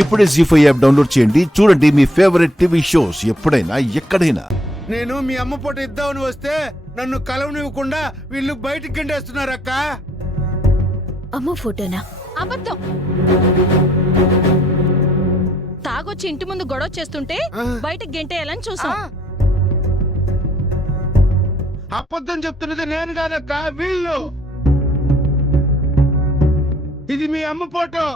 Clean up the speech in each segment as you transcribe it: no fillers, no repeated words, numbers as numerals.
ఇప్పుడే జీ5 app download చేయండి. చూడండి మీ ఫేవరెట్ టీవీ షోస్ ఎప్పుడైనా ఎక్కడైనా. నేను మీ అమ్మ పూట ఇద్దామని వస్తే నన్ను కలవనివ్వకుండా వీళ్ళు బయటికి గంటేస్తున్నారక్క. అమ్మ ఫోటోనా? అబద్ధం. తాగొచ్చి ఇంటి ముందు గొడవ చేస్తుంటే బయటకు గెంటేయాలని చూసాం. అబద్ధం చెప్తున్నది నేను కాదక్క, వీళ్ళు. ఇది మీ అమ్మ ఫోటో.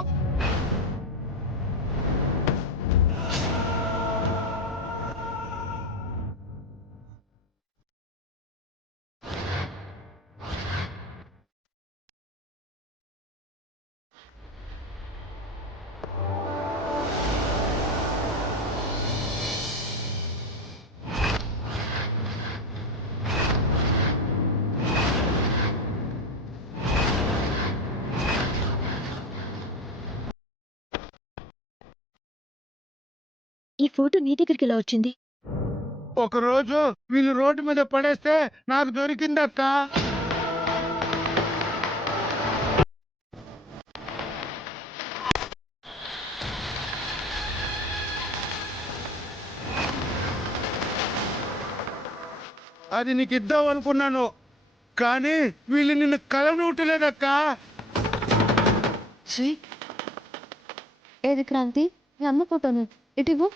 ఈ ఫోటో నీ దగ్గరికి ఎలా వచ్చింది? ఒకరోజు వీళ్ళు రోడ్డు మీద పడేస్తే నాకు దొరికిందక్క. అది నీకు ఇద్దాం అనుకున్నాను, కానీ వీళ్ళు నిన్ను కలవనూటలేదక్క. శ్రీ, ఏది క్రాంతి? మీ అమ్మ ఫోటోను ఇటు.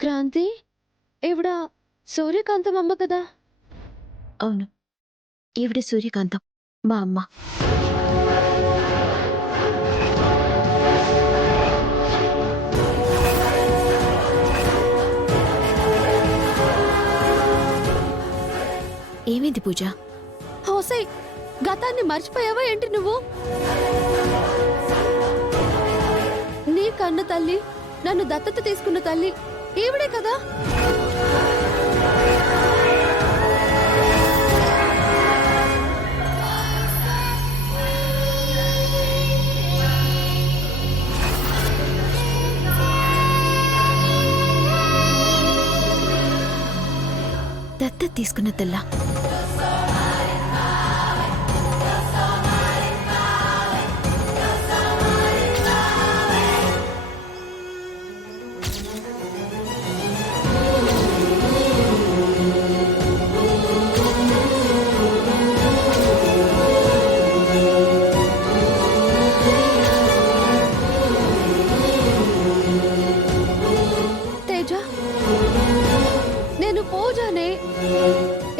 క్రాంతి, ఈవిడ సూర్యకాంతం అమ్మ కదా? అవును, ఈవిడ సూర్యకాంతం, మా అమ్మ. ఏమైంది పూజ? హోసై, గతాన్ని మర్చిపోయావా ఏంటి నువ్వు? నీ కన్న తల్లి, నన్ను దత్తత తీసుకున్న తల్లి ఈవిడే కదా? దత్తత తీసుకున్న తల్లా?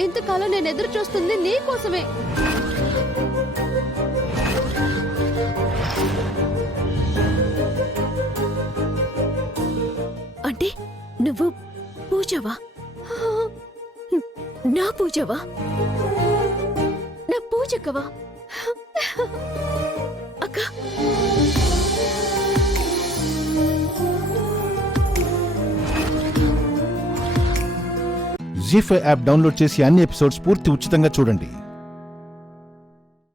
ఇంతకాలం నేను ఎదురు చూస్తుంది నీ కోసమే. అంటే నువ్వు పూజవా? నా పూజవా? నా పూజకవా? అక్క, జీ5 యాప్ డౌన్లోడ్ చేసి అన్ని ఎపిసోడ్స్ పూర్తి ఉచితంగా చూడండి.